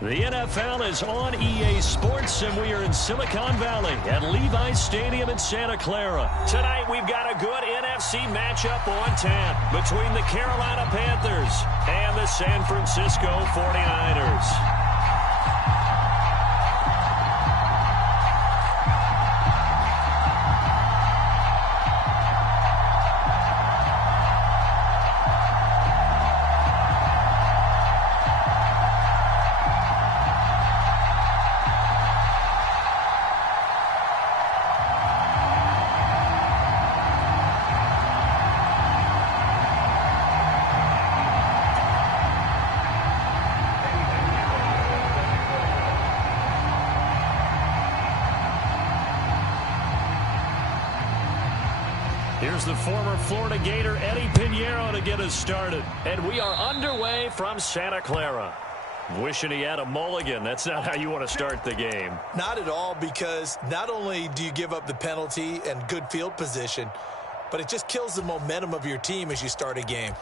The NFL is on EA Sports, and we are in Silicon Valley at Levi's Stadium in Santa Clara. Tonight, we've got a good NFC matchup on tap between the Carolina Panthers and the San Francisco 49ers. Here's the former Florida Gator, Eddie Pinheiro, to get us started. And we are underway from Santa Clara. Wishing he had a mulligan. That's not how you want to start the game. Not at all, because not only do you give up the penalty and good field position, but it just kills the momentum of your team as you start a game.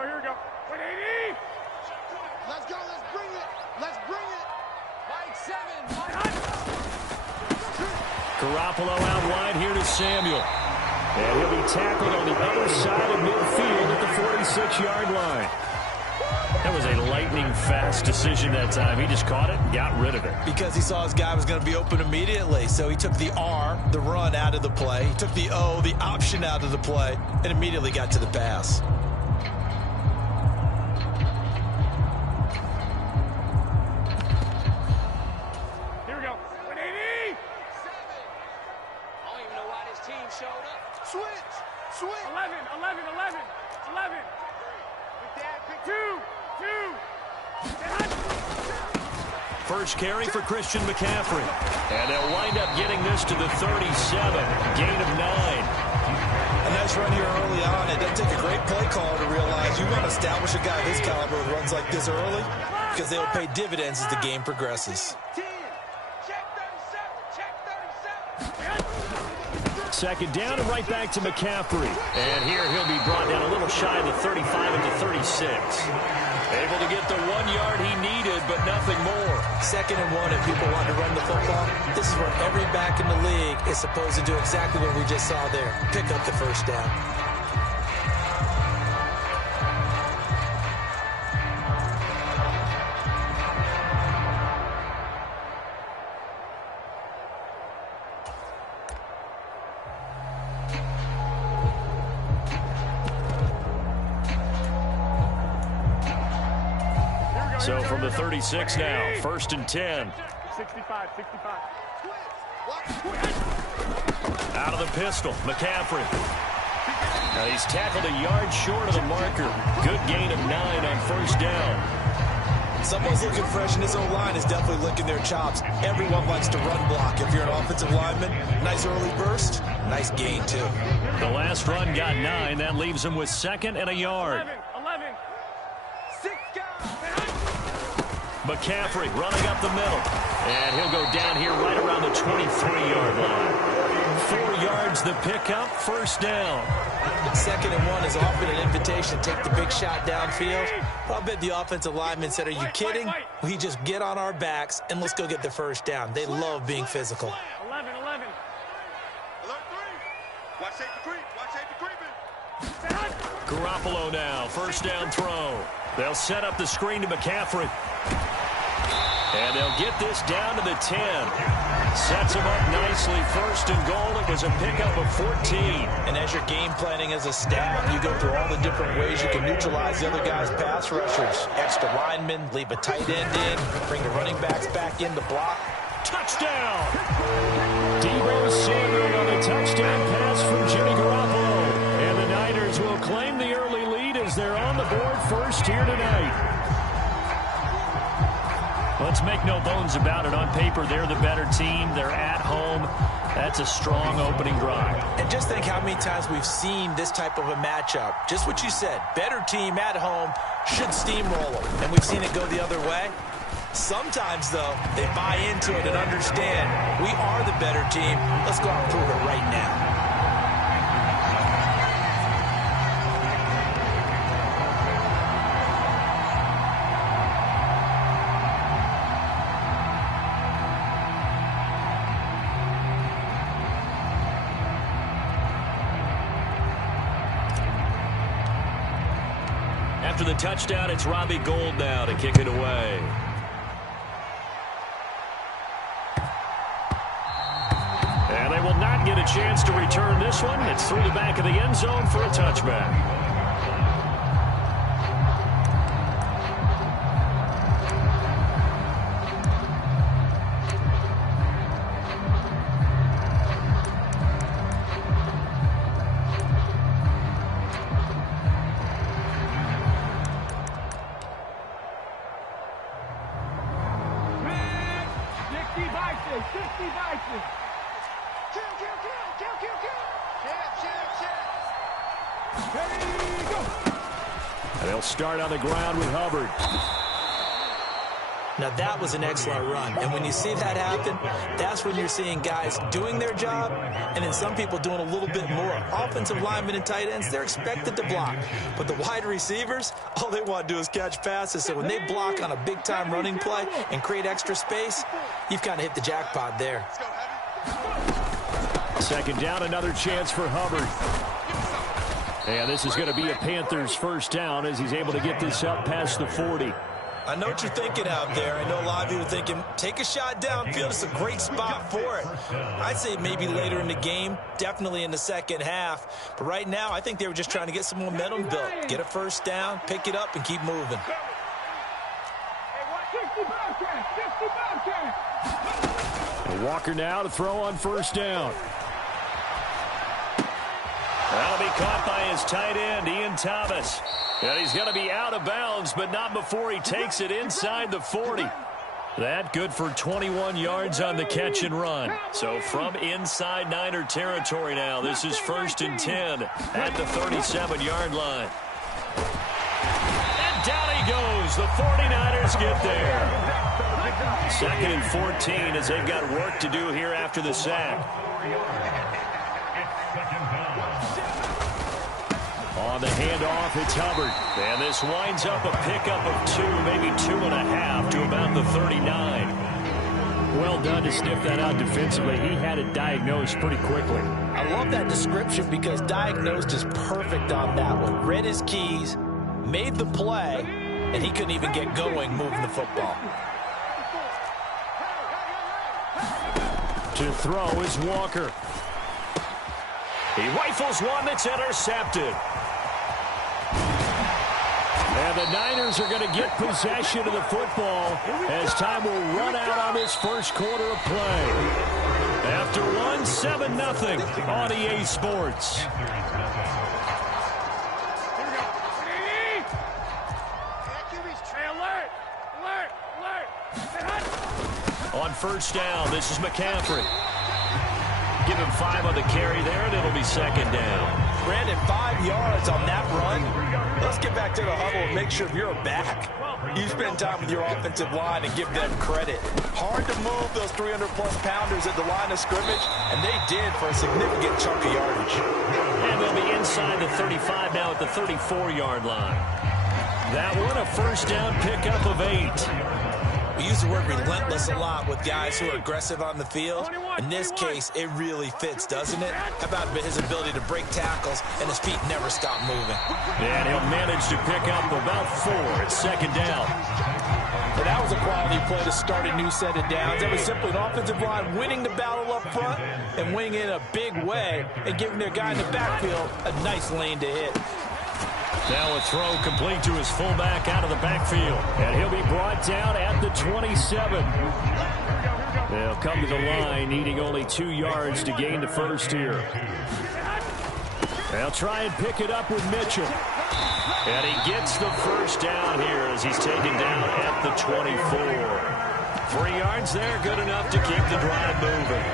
Here we go. 180! Let's go, let's bring it! Mike 7, Garoppolo out wide here to Samuel. And he'll be tackled on the other side of midfield at the 46-yard line. That was a lightning-fast decision that time. He just caught it and got rid of it. Because he saw his guy was going to be open immediately, so he took the R, the run, out of the play. He took the O, the option, out of the play, and immediately got to the pass. Switch! 11. Two. First carry for Christian McCaffrey. And they'll wind up getting this to the 37. Gain of 9. A nice run here early on. It doesn't take a great play caller to realize you want to establish a guy of his caliber who runs like this early, because they'll pay dividends as the game progresses. Second down and right back to McCaffrey. And here he'll be brought down a little shy of the 35 into 36. Able to get the 1 yard he needed, but nothing more. 2nd and 1, if people want to run the football, this is where every back in the league is supposed to do exactly what we just saw there. Pick up the first down. So from the 36 now, 1st and 10. 65. Out of the pistol, McCaffrey. Now he's tackled a yard short of the marker. Good gain of 9 on 1st down. Someone's looking fresh, and his own line is definitely licking their chops. Everyone likes to run block. If you're an offensive lineman, nice early burst, nice gain too. The last run got 9. That leaves him with 2nd and a yard. 11. 6 guys. McCaffrey running up the middle. And he'll go down here right around the 23-yard line. 4 yards the pickup, 1st down. 2nd and 1 is often an invitation to take the big shot downfield. I'll bet the offensive lineman said, are you kidding? We just get on our backs and let's go get the 1st down. They love being physical. 11. Alert 3. Watch safety creeping. Garoppolo now, 1st down throw. They'll set up the screen to McCaffrey. And they'll get this down to the 10. Sets them up nicely. 1st and goal. It was a pickup of 14. And as you're game planning as a staff, you go through all the different ways you can neutralize the other guy's pass rushers. Extra linemen, leave a tight end in, bring the running backs back in to block. Touchdown! Deebo Samuel on a touchdown pass from Jimmy Garoppolo. And the Niners will claim the early lead as they're on the board first here tonight. Let's make no bones about it. On paper, they're the better team. They're at home. That's a strong opening drive. And just think how many times we've seen this type of a matchup. Just what you said, better team at home should steamroll them. And we've seen it go the other way. Sometimes, though, they buy into it and understand we are the better team. Let's go out and prove it right now. After the touchdown, it's Robbie Gould now to kick it away. And they will not get a chance to return this one. It's through the back of the end zone for a touchback. And they'll start on the ground with Hubbard. Now that was an excellent run. And when you see that happen, that's when you're seeing guys doing their job and then some people doing a little bit more. Offensive linemen and tight ends, they're expected to block. But the wide receivers, all they want to do is catch passes. So when they block on a big-time running play and create extra space, you've kind of hit the jackpot there. Second down, another chance for Hubbard. And this is going to be a Panthers first down as he's able to get this up past the 40. I know what you're thinking out there. I know a lot of you are thinking, take a shot downfield. It's a great spot for it. I'd say maybe later in the game, definitely in the second half. But right now, I think they were just trying to get some momentum built. Get a first down, pick it up, and keep moving. And Walker now to throw on first down. That'll be caught by his tight end, Ian Thomas. And he's going to be out of bounds, but not before he takes it inside the 40. That good for 21 yards on the catch and run. So from inside Niner territory now, this is 1st and 10 at the 37-yard line. And down he goes. The 49ers get there. 2nd and 14 as they've got work to do here after the sack. On the handoff, it's Hubbard. And this winds up a pickup of 2, maybe 2.5 to about the 39. Well done to sniff that out defensively. He had it diagnosed pretty quickly. I love that description because diagnosed is perfect on that one. Read his keys, made the play, and he couldn't even get going moving the football. To throw is Walker. He rifles one that's intercepted. And the Niners are going to get possession of the football as time will run out on this first quarter of play. After one, 7-0 on EA Sports. On first down, this is McCaffrey. Give him 5 on the carry there, and it'll be 2nd down. Brandon, 5 yards on that run. Let's get back to the huddle and make sure you're back. You spend time with your offensive line and give them credit. Hard to move those 300-plus pounders at the line of scrimmage, and they did for a significant chunk of yardage. And they'll be inside the 35 now at the 34-yard line. That one, a first down pickup of 8. We use the word relentless a lot with guys who are aggressive on the field. In this case, it really fits, doesn't it? How about his ability to break tackles and his feet never stop moving? And he'll manage to pick up about 4 at 2nd down. And that was a quality play to start a new set of downs. That was simply an offensive line winning the battle up front and winning in a big way and giving their guy in the backfield a nice lane to hit. Now a throw complete to his fullback out of the backfield. And he'll be brought down at the 27. They'll come to the line, needing only 2 yards to gain the first here. They'll try and pick it up with Mitchell. And he gets the first down here as he's taken down at the 24. 3 yards there, good enough to keep the drive moving.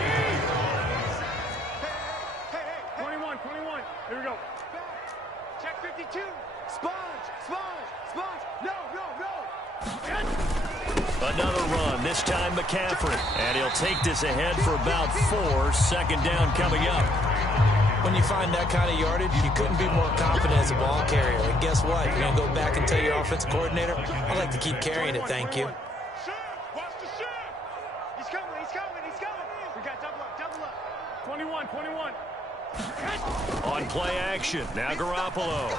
21. Here we go. Check 52. Sponge. No. Another run, this time McCaffrey. And he'll take this ahead for about 4. Second down coming up. When you find that kind of yardage, you couldn't be more confident as a ball carrier. And guess what? You're going to go back and tell your offensive coordinator, I'd like to keep carrying it, thank you. Watch the shot. He's coming. We got double up. 21. On play action, now Garoppolo.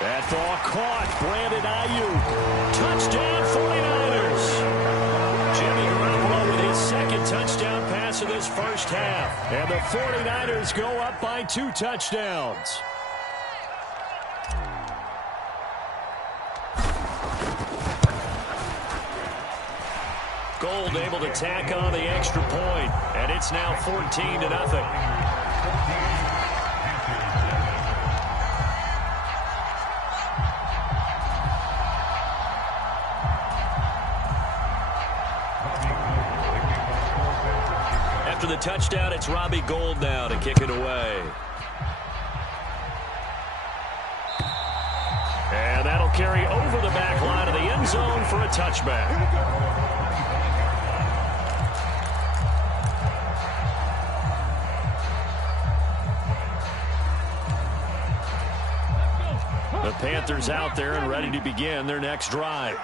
That ball caught, Brandon Ayuk. Touchdown 49ers. Jimmy Garoppolo with his second touchdown pass of this first half. And the 49ers go up by 2 touchdowns. Gold able to tack on the extra point, and it's now 14-0. After the touchdown, it's Robbie Gould now to kick it away. And that'll carry over the back line of the end zone for a touchback. The Panthers out there and ready to begin their next drive.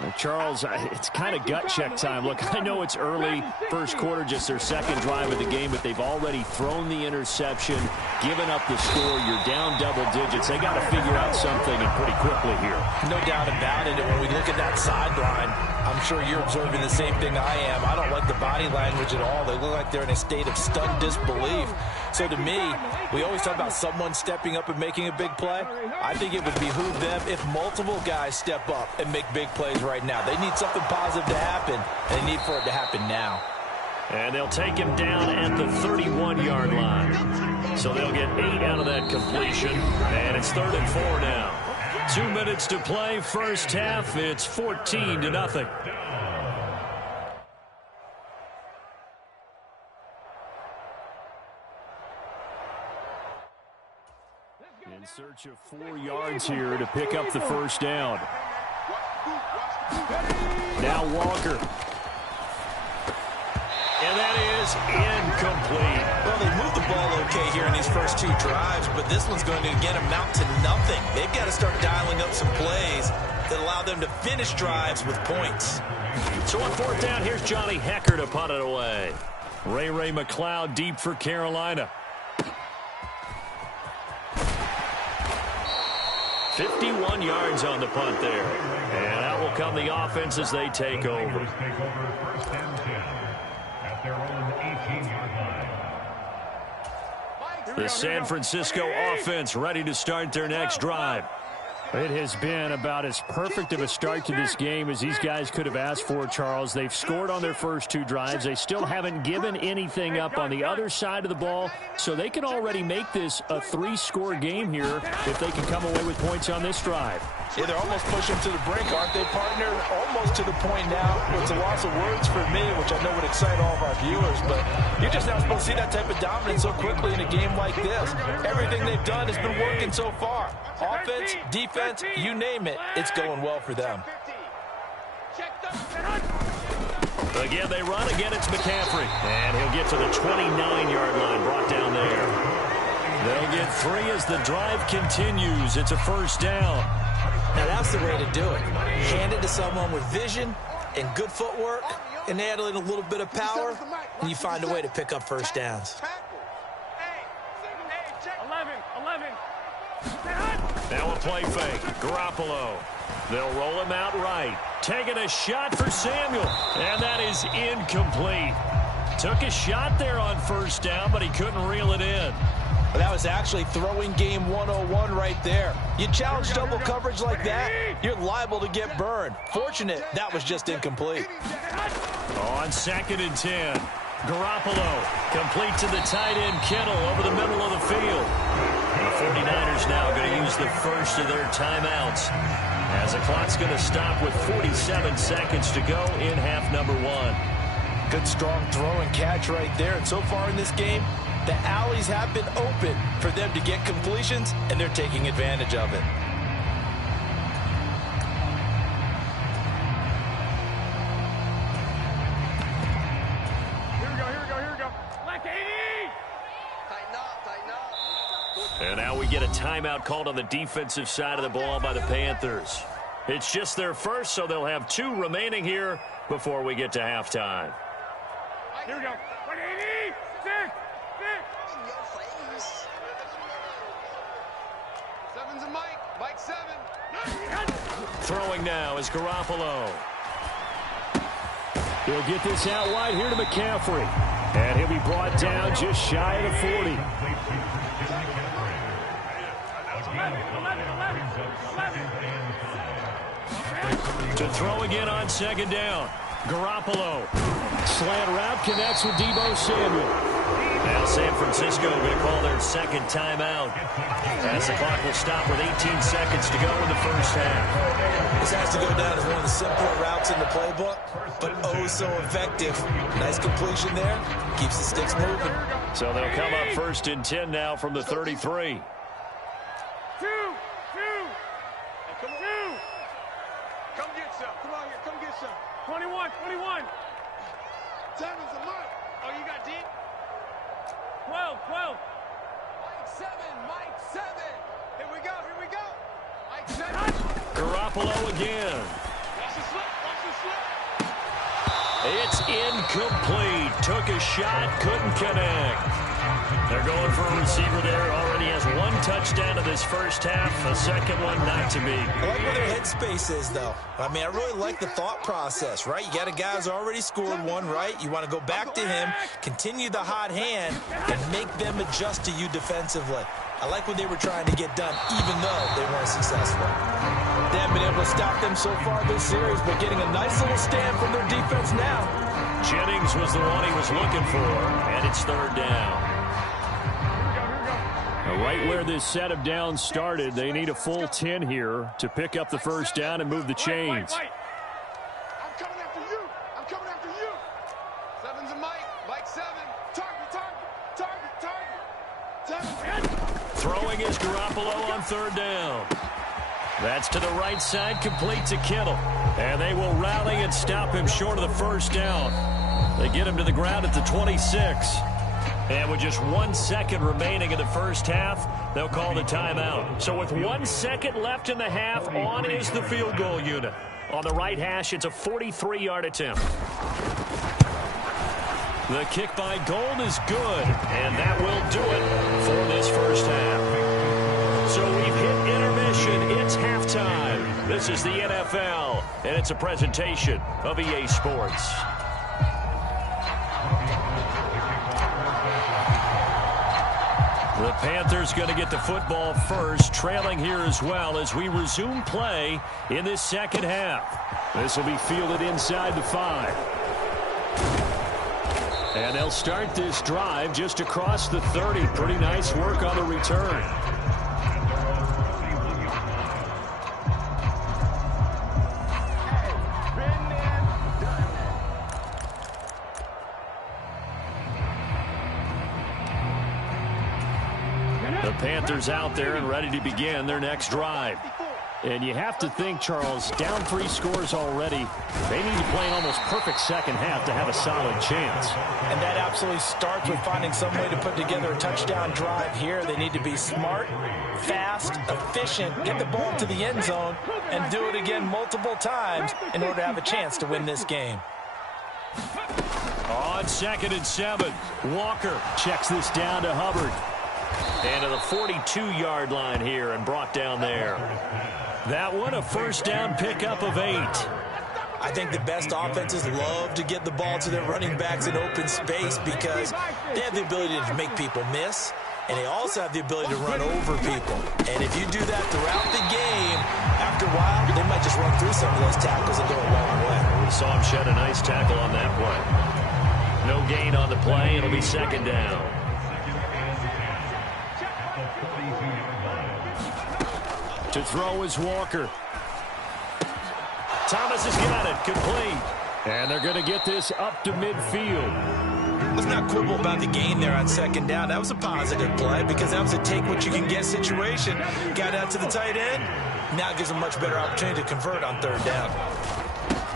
Well, Charles, it's kind of gut check time. Look, I know it's early, first quarter, just their second drive of the game, but they've already thrown the interception, given up the score. You're down double digits. They got to figure out something, and pretty quickly here. No doubt about it. And when we look at that sideline, I'm sure you're observing the same thing I am. I don't like the body language at all. They look like they're in a state of stunned disbelief. So to me, we always talk about someone stepping up and making a big play. I think it would behoove them if multiple guys step up and make big plays right now. They need something positive to happen. They need for it to happen now. And they'll take him down at the 31-yard line. So they'll get 8 out of that completion. And it's 3rd and 4 now. 2 minutes to play, first half. It's 14-0. In search of 4 yards here to pick up the first down. Now Walker. And that is incomplete. Well, they moved the ball okay here in these first 2 drives, but this one's going to again amount to nothing. They've got to start dialing up some plays that allow them to finish drives with points. So on 4th down, here's Johnny Hecker to punt it away. Ray McLeod deep for Carolina. 51 yards on the punt there. And out will come the offense as they take over. The San Francisco offense ready to start their next drive. It has been about as perfect of a start to this game as these guys could have asked for, Charles. They've scored on their first 2 drives. They still haven't given anything up on the other side of the ball, so they can already make this a 3-score game here if they can come away with points on this drive. Yeah, they're almost pushing to the brink, aren't they, partner? Almost to the point now. It's a loss of words for me, which I know would excite all of our viewers, but you're just not supposed to see that type of dominance so quickly in a game like this. Everything they've done has been working so far. Offense, defense, you name it, it's going well for them. Again, they run. Again, it's McCaffrey. And he'll get to the 29-yard line, brought down there. They'll get 3 as the drive continues. It's a first down. Now, that's the way to do it. Hand it to someone with vision and good footwork, and add in a little bit of power, and you find a way to pick up first downs. 11. Now a play fake. Garoppolo. They'll roll him out right. Taking a shot for Samuel. And that is incomplete. Took a shot there on first down, but he couldn't reel it in. That was actually throwing game 101 right there. You challenge double coverage like that, you're liable to get burned. Fortunate, that was just incomplete. On 2nd and 10. Garoppolo complete to the tight end Kittle over the middle of the field. The 49ers now going to use the first of their timeouts, as the clock's going to stop with 47 seconds to go in half number one. Good strong throw and catch right there. And so far in this game, the alleys have been open for them to get completions, and they're taking advantage of it. Here we go. Like 80! Tighten up. And now we get a timeout called on the defensive side of the ball by the Panthers. It's just their first, so they'll have 2 remaining here before we get to halftime. Here we go. Like 80! Six! Seven's a Mike. Mike 7. Throwing now is Garoppolo. He'll get this out wide here to McCaffrey. And he'll be brought down just shy of the 40. 11. To throw again on second down. Garoppolo. Slant route connects with Deebo Samuel. Now San Francisco going to call their second timeout, as the clock will stop with 18 seconds to go in the first half. This has to go down as one of the simpler routes in the playbook, but oh so effective. Nice completion there. Keeps the sticks moving. So they'll come up first and 10 now from the 33. 2. Come get some. Come on here. Come get some. 21. 7's a Mike. Oh, you got deep? 12. Mike 7. Here we go. Mike 7. Garoppolo again. Watch the slip. It's incomplete. Took a shot, couldn't connect. They're going for a receiver there. Already has 1 touchdown in this first half. A second one not to be. I like where their headspace is, though. I mean, I really like the thought process, right? You got a guy who's already scored 1, right? You want to go back to him, continue the hot hand, and make them adjust to you defensively. I like what they were trying to get done, even though they weren't successful. They haven't been able to stop them so far this series, but getting a nice little stand from their defense now. Jennings was the one he was looking for, and it's third down. Right where this set of downs started, they need a full 10 here to pick up the first down and move the chains. I'm coming after you. 7's a Mike. Mike 7. Target. 7. Throwing is Garoppolo on third down. That's to the right side, complete to Kittle. And they will rally and stop him short of the first down. They get him to the ground at the 26. And with just 1 second remaining in the first half, they'll call the timeout. So with 1 second left in the half, on is the field goal unit. On the right hash, it's a 43-yard attempt. The kick by Gold is good, and that will do it for this first half. So we've hit intermission. It's halftime. This is the NFL, and it's a presentation of EA Sports. The Panthers going to get the football first, trailing here as well as we resume play in this second half. This will be fielded inside the 5. And they'll start this drive just across the 30. Pretty nice work on the return. The Panthers out there and ready to begin their next drive. And you have to think, Charles, down 3 scores already. They need to play an almost perfect second half to have a solid chance. And that absolutely starts with finding some way to put together a touchdown drive here. They need to be smart, fast, efficient, get the ball to the end zone, and do it again multiple times in order to have a chance to win this game. On 2nd and 7, Walker checks this down to Hubbard. And to the 42-yard line here and brought down there. That one a first down pickup of 8. I think the best offenses love to get the ball to their running backs in open space because they have the ability to make people miss, and they also have the ability to run over people. And if you do that throughout the game, after a while, they might just run through some of those tackles and go a long way. We saw him shed a nice tackle on that play. No gain on the play. It'll be second down. To throw is Walker. Thomas has got it. Complete. And they're going to get this up to midfield. Let's not quibble about the gain there on second down. That was a positive play because that was a take-what-you-can-get situation. Got out to the tight end. Now gives them much better opportunity to convert on third down.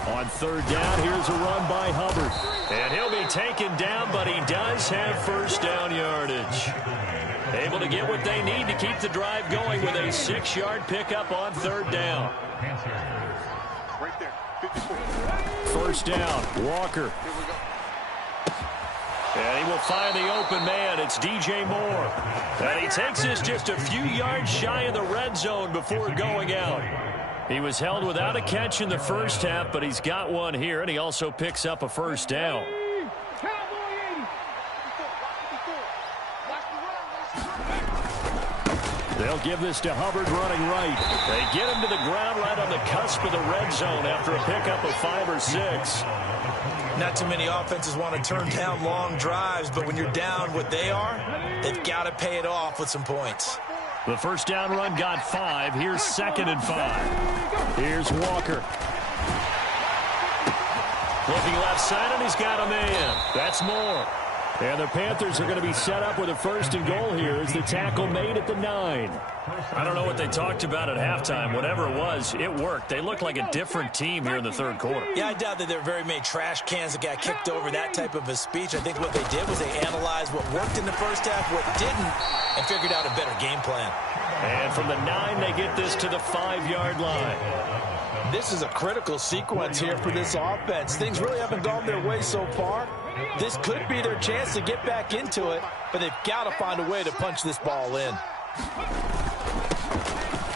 On third down, here's a run by Hubbard. And he'll be taken down, but he does have first down yardage. Able to get what they need to keep the drive going with a 6-yard pickup on third down. Right there, 54. First down, Walker. And he will find the open man. It's DJ Moore. And he takes this just a few yards shy of the red zone before going out. He was held without a catch in the first half, but he's got one here, and he also picks up a first down. They'll give this to Hubbard running right. They get him to the ground right on the cusp of the red zone after a pickup of 5 or 6. Not too many offenses want to turn down long drives, but when you're down what they are, they've got to pay it off with some points. The first down run got 5. Here's 2nd and 5. Here's Walker. Looking left side, and he's got a man. That's Moore. And the Panthers are going to be set up with a 1st and goal here as the tackle made at the 9. I don't know what they talked about at halftime. Whatever it was, it worked. They looked like a different team here in the third quarter. Yeah, I doubt that there were very many trash cans that got kicked over that type of a speech. I think what they did was they analyzed what worked in the first half, what didn't, and figured out a better game plan. And from the 9, they get this to the 5-yard line. This is a critical sequence here for this offense. Things really haven't gone their way so far. This could be their chance to get back into it, but they've got to find a way to punch this ball in.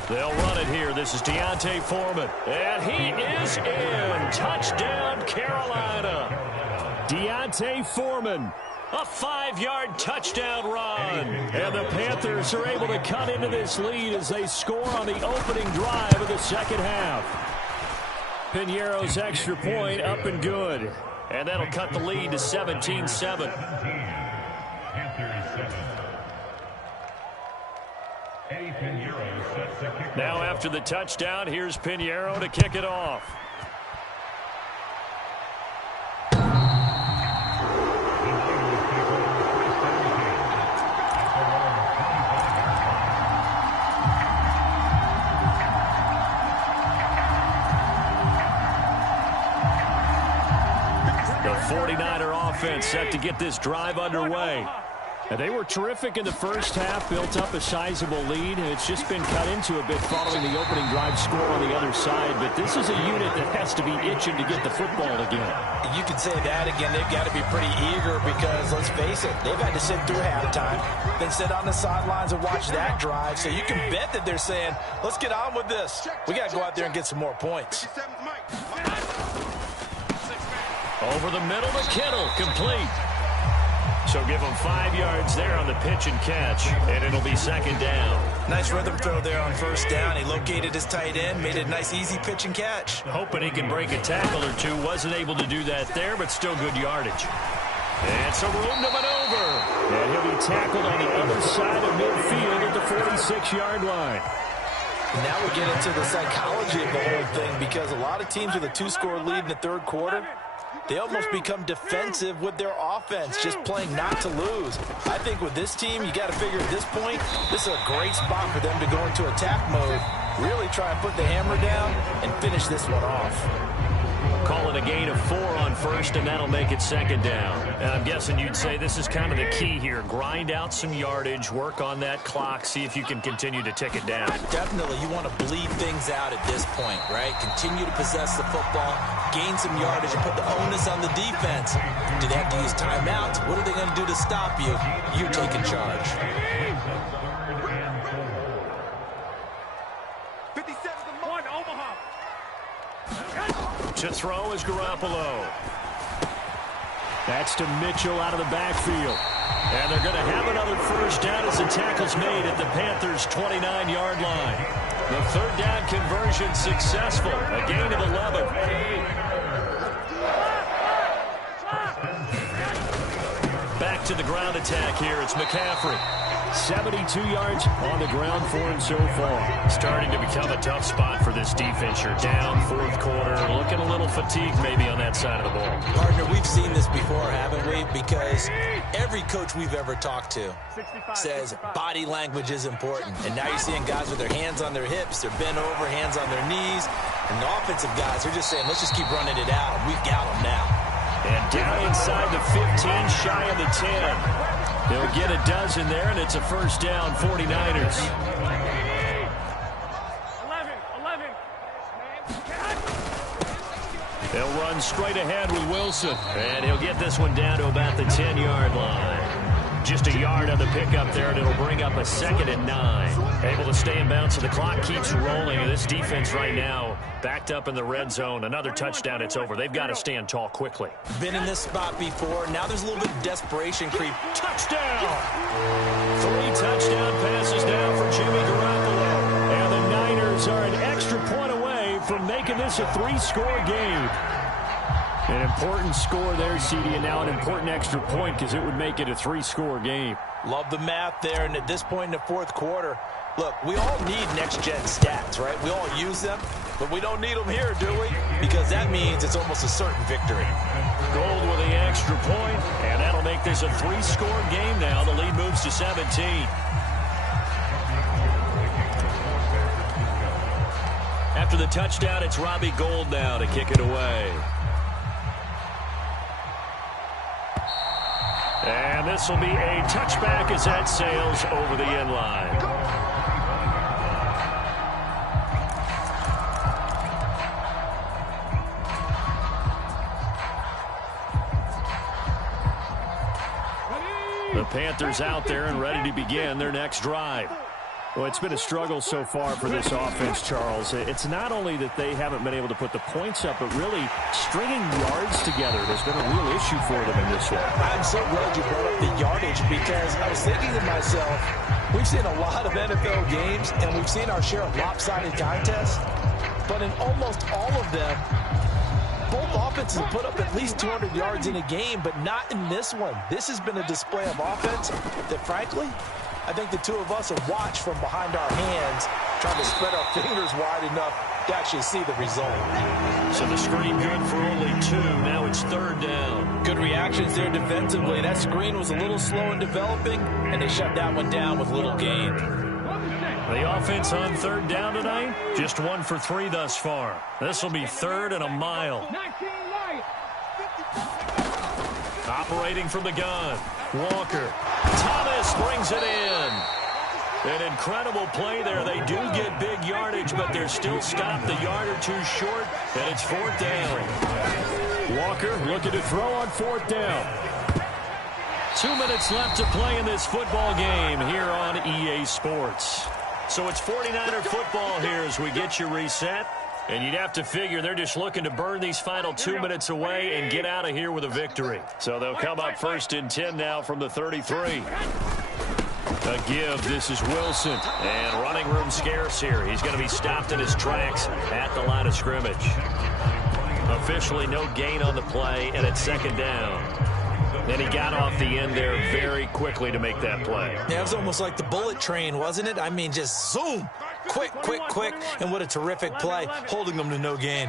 They'll run it here. This is Deontay Foreman. And he is in. Touchdown, Carolina. Deontay Foreman. A 5-yard touchdown run. And the Panthers are able to cut into this lead as they score on the opening drive of the second half. Piñeiro's extra point up and good. And that'll cut the lead to 17-7. Now after the touchdown, here's Piñeiro to kick it off. The 49er offense set to get this drive underway. And they were terrific in the first half, built up a sizable lead. It's just been cut into a bit following the opening drive score on the other side. But this is a unit that has to be itching to get the football again. You can say that again. They've got to be pretty eager because, let's face it, they've had to sit through halftime, then sit on the sidelines and watch that drive. So you can bet that they're saying, let's get on with this. We got to go out there and get some more points. Over the middle to Kittle, complete. So give him 5 yards there on the pitch and catch, and it'll be second down. Nice rhythm throw there on first down. He located his tight end, made it a nice, easy pitch and catch. Hoping he can break a tackle or two. Wasn't able to do that there, but still good yardage. And some room to maneuver. And he'll be tackled on the other side of midfield at the 46-yard line. Now we get into the psychology of the whole thing because a lot of teams with a 2-score lead in the third quarter, they almost become defensive with their offense, just playing not to lose. I think with this team, you got to figure at this point, this is a great spot for them to go into attack mode, really try and put the hammer down and finish this one off. Calling a gain of 4 on first, and that'll make it second down. And I'm guessing you'd say this is kind of the key here. Grind out some yardage, work on that clock, see if you can continue to tick it down. Definitely, you want to bleed things out at this point, right? Continue to possess the football, gain some yardage, and put the onus on the defense. Do they have to use timeouts? What are they going to do to stop you? You're taking charge. 57-1, Omaha. To throw is Garoppolo. That's to Mitchell out of the backfield. And they're going to have another first down as the tackle's made at the Panthers' 29-yard line. The third down conversion successful. A gain of 11. Back to the ground attack here. It's McCaffrey. 72 yards on the ground for him so far. Starting to become a tough spot for this defense. You're down fourth quarter, looking a little fatigued maybe on that side of the ball. Partner, we've seen this before, haven't we? Because every coach we've ever talked to says body language is important. And now you're seeing guys with their hands on their hips, they're bent over, hands on their knees. And the offensive guys are just saying, let's just keep running it out. We've got them now. And down inside the 15, shy of the 10. They'll get a dozen there, and it's a first down, 49ers. 11. They'll run straight ahead with Wilson, and he'll get this one down to about the 10-yard line. Just a yard on the pickup there, and it'll bring up a 2nd and 9. Able to stay in bounds, so the clock keeps rolling. And this defense right now backed up in the red zone. Another touchdown, it's over. They've got to stand tall quickly. Been in this spot before. Now there's a little bit of desperation creep. Touchdown! 3 touchdown passes now for Jimmy Garoppolo. And the Niners are an extra point away from making this a 3-score game. An important score there, CD, and now an important extra point because it would make it a 3-score game. Love the math there, and at this point in the fourth quarter, look, we all need next-gen stats, right? We all use them, but we don't need them here, do we? Because that means it's almost a certain victory. Gold with the extra point, and that'll make this a 3-score game now. The lead moves to 17. After the touchdown, it's Robbie Gould now to kick it away. And this will be a touchback as that sails over the end line. The Panthers out there and ready to begin their next drive. Well, it's been a struggle so far for this offense, Charles. It's not only that they haven't been able to put the points up, but really stringing yards together has been a real issue for them in this one. I'm so glad you brought up the yardage because I was thinking to myself, we've seen a lot of NFL games and we've seen our share of lopsided contests, but in almost all of them, both offenses put up at least 200 yards in a game, but not in this one. This has been a display of offense that, frankly, I think the two of us have watched from behind our hands, trying to spread our fingers wide enough to actually see the result. So the screen good for only 2. Now it's 3rd down. Good reactions there defensively. That screen was a little slow in developing, and they shut that one down with little gain. The offense on 3rd down tonight, just 1 for 3 thus far. This will be 3rd and a mile. Operating from the gun, Walker. Thomas brings it in. An incredible play there. They do get big yardage, but they're still stopped a yard or 2 short, and it's 4th down. Walker looking to throw on 4th down. 2 minutes left to play in this football game here on EA Sports. So it's 49er football here as we get you reset. And you'd have to figure they're just looking to burn these final 2 minutes away and get out of here with a victory. So they'll come up 1st and 10 now from the 33. A give. This is Wilson. And running room scarce here. He's going to be stopped in his tracks at the line of scrimmage. Officially no gain on the play, and it's 2nd down. And he got off the end there very quickly to make that play. Yeah, it was almost like the bullet train, wasn't it? I mean, just zoom. Quick, quick, quick. And what a terrific play, holding them to no gain.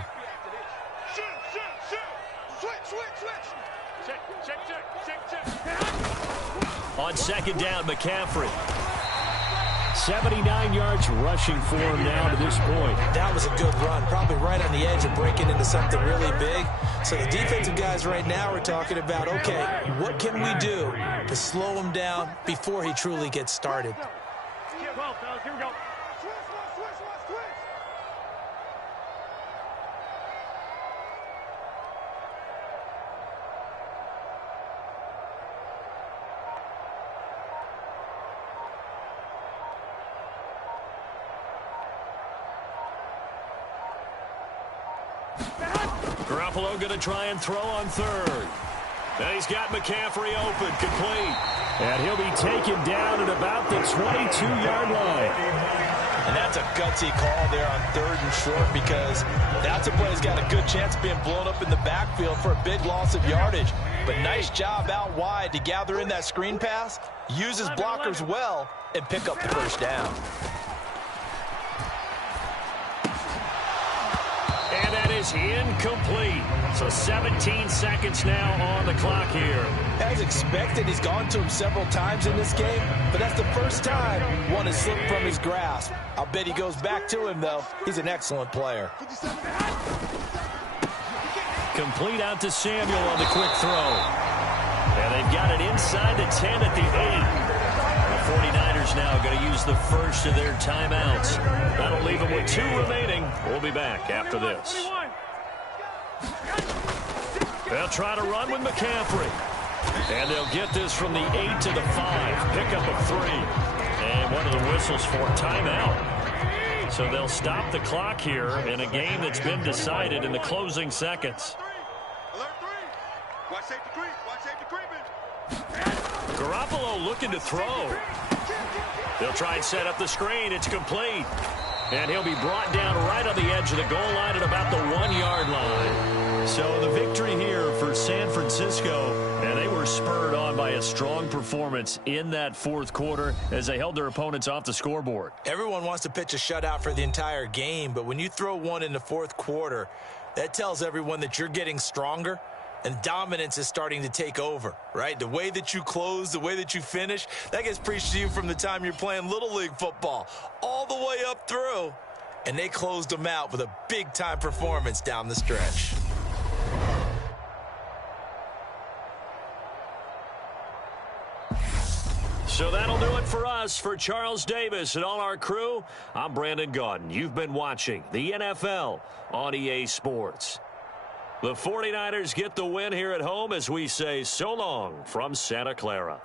On 2nd down, McCaffrey. 79 yards rushing for him now to this point. That was a good run, probably right on the edge of breaking into something really big. So the defensive guys right now are talking about, okay, what can we do to slow him down before he truly gets started? Well, fellas, here we go. Garoppolo going to try and throw on 3rd. And he's got McCaffrey open, complete. And he'll be taken down at about the 22-yard line. And that's a gutsy call there on 3rd and short, because that's a play that's got a good chance of being blown up in the backfield for a big loss of yardage. But nice job out wide to gather in that screen pass, use his blockers well, and pick up the first down. And that is incomplete. So 17 seconds now on the clock here. As expected, he's gone to him several times in this game, but that's the first time one has slipped from his grasp. I'll bet he goes back to him, though. He's an excellent player. Complete out to Samuel on the quick throw. And they've got it inside the 10 at the 8. The 49ers now going to use the first of their timeouts. That'll leave them with 2 remaining. We'll be back after this. They'll try to run with McCaffrey. And they'll get this from the 8 to the 5. Pickup of 3. And one of the whistles for timeout. So they'll stop the clock here in a game that's been decided in the closing seconds. Garoppolo looking to throw. They'll try and set up the screen. It's complete. And he'll be brought down right on the edge of the goal line at about the 1-yard line. So the victory here for San Francisco, and they were spurred on by a strong performance in that 4th quarter as they held their opponents off the scoreboard. Everyone wants to pitch a shutout for the entire game, but when you throw one in the 4th quarter, that tells everyone that you're getting stronger and dominance is starting to take over, right? The way that you close, the way that you finish, that gets preached to you from the time you're playing Little League football all the way up through. And they closed them out with a big-time performance down the stretch. So that'll do it for us. For Charles Davis and all our crew, I'm Brandon Gaudin. You've been watching the NFL on EA Sports. The 49ers get the win here at home as we say so long from Santa Clara.